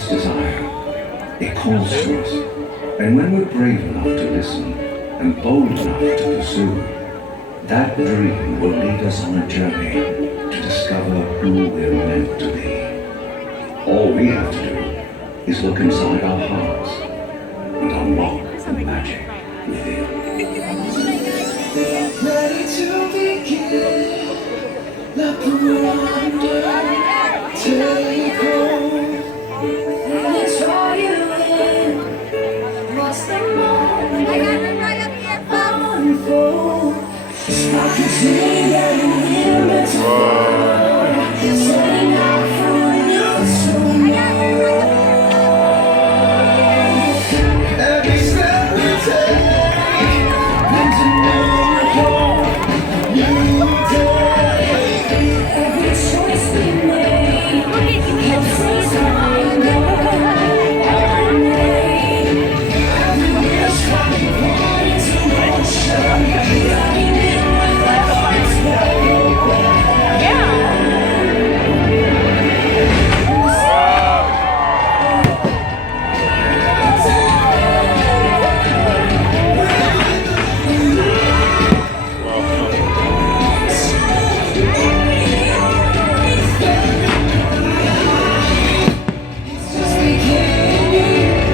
heart's desire. It calls to us. And when we're brave enough to listen and bold enough to pursue, that dream will lead us on a journey to discover who we're meant to be. All we have to do is look inside our hearts and unlock the magic within. Ready to begin, let the wonder take hold. Let's draw you in, watch the moment unfold. I can see that we're meant to fall, setting out for a new tomorrow. Every step we take leads a new day. Every choice we make helps us find our way. Every wish we want is a motion, guiding it with our hearts that open. It's just beginning.